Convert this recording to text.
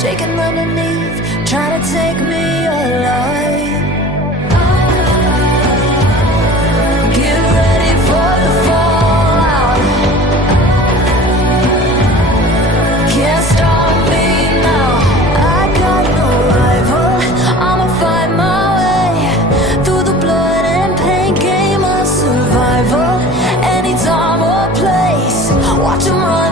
shaking underneath, trying to take me alive. Get ready for the fallout. Can't stop me now. I got no rival. I'ma fight my way through the blood and pain, game of survival. Any time or place, watch 'em run.